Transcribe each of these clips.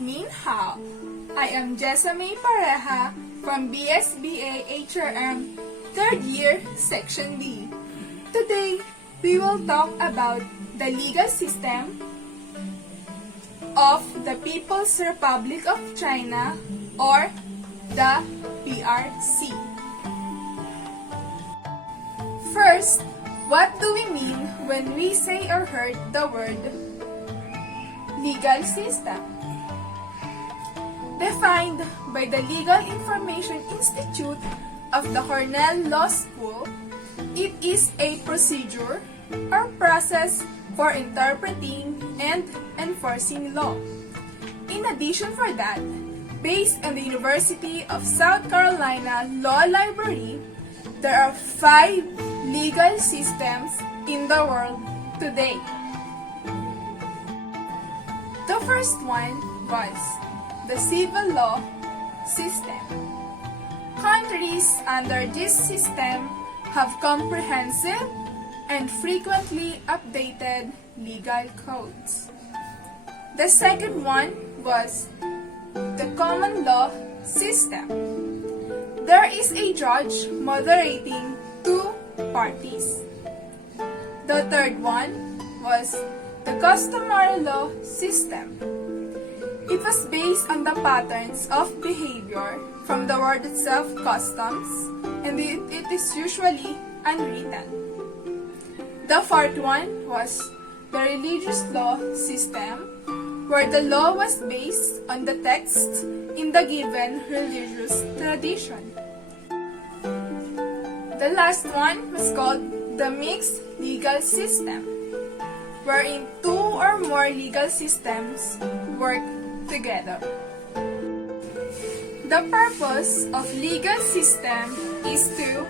Min Hao. I am Jessamay Pareja from BSBA HRM 3rd Year Section D. Today, we will talk about the legal system of the People's Republic of China, or the PRC. First, what do we mean when we say or heard the word legal system? Defined by the Legal Information Institute of the Cornell Law School, it is a procedure or process for interpreting and enforcing law. In addition for that, based on the University of South Carolina Law Library, there are 5 legal systems in the world today. The first one was the civil law system. Countries under this system have comprehensive and frequently updated legal codes. The second one was the common law system. There is a judge moderating 2 parties. The third one was the customary law system. It was based on the patterns of behavior from the word itself, customs, and it is usually unwritten. The fourth one was the religious law system, where the law was based on the text in the given religious tradition. The last one was called the mixed legal system, wherein 2 or more legal systems work together. The purpose of legal system is to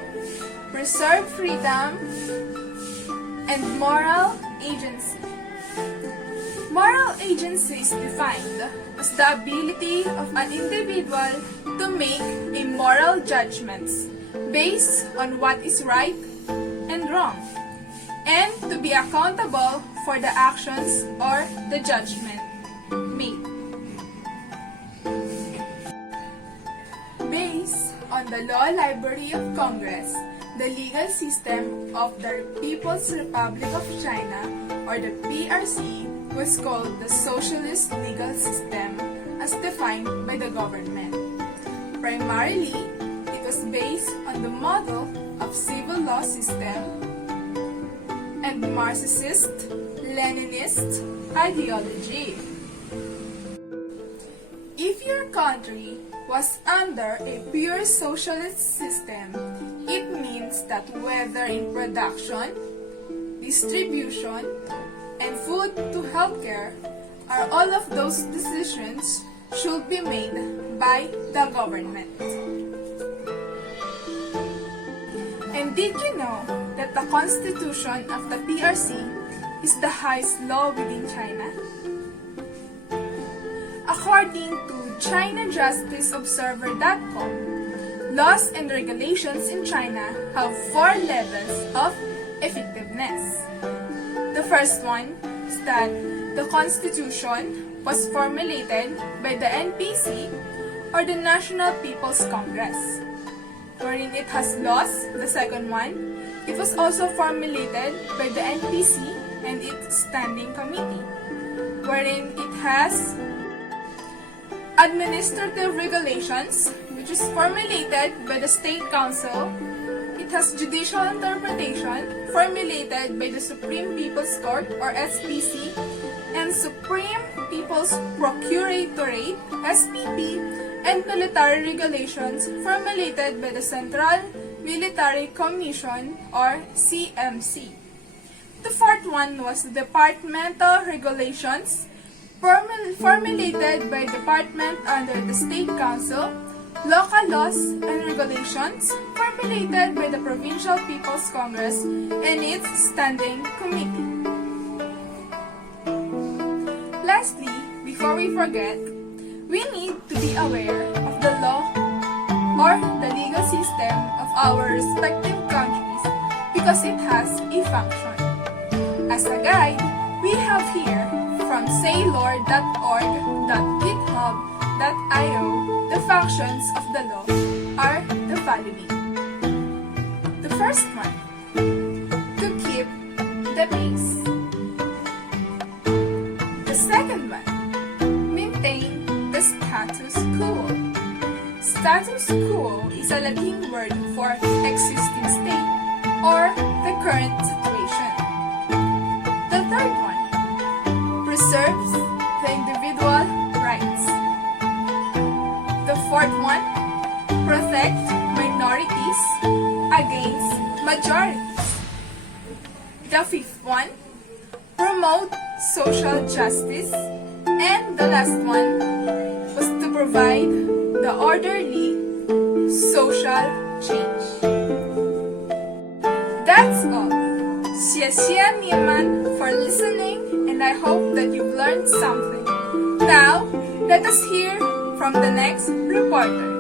preserve freedom and moral agency. Moral agency is defined as the ability of an individual to make a moral judgments based on what is right and wrong, and to be accountable for the actions or the judgment made. Based on the Law Library of Congress, the legal system of the People's Republic of China, or the PRC, was called the Socialist Legal System as defined by the government. Primarily, it was based on the model of civil law system and Marxist-Leninist ideology. If your country was under a pure socialist system, it means that whether in production, distribution, and food to healthcare, all of those decisions should be made by the government. And did you know that the constitution of the PRC is the highest law within China? According to ChinaJusticeObserver.com, laws and regulations in China have 4 levels of effectiveness. The first one is that the Constitution was formulated by the NPC, or the National People's Congress, wherein it has laws. The second one, it was also formulated by the NPC and its standing committee, wherein it has administrative regulations, which is formulated by the State Council. It has judicial interpretation, formulated by the Supreme People's Court, or SPC, and Supreme People's Procuratorate, SPP, and military regulations, formulated by the Central Military Commission, or CMC. The fourth one was departmental regulations, formulated by department under the State Council. Local laws and regulations, formulated by the Provincial People's Congress and its standing committee. Lastly, before we forget, we need to be aware of the law or the legal system of our respective countries because it has a function. As a guide, we have here from saylord.org.github the functions of the law are the following. The first one, to keep the peace. The second one, maintain the status quo. Status quo is a Latin word for existing state or the current situation. The third one, preserves the individual rights. The fourth one, protect minorities against majorities. The fifth one, promote social justice. And the last one was to provide the orderly social change. That's all. 谢谢你们 for listening, and I hope that you've learned something. Now, let us hear from the next reporter.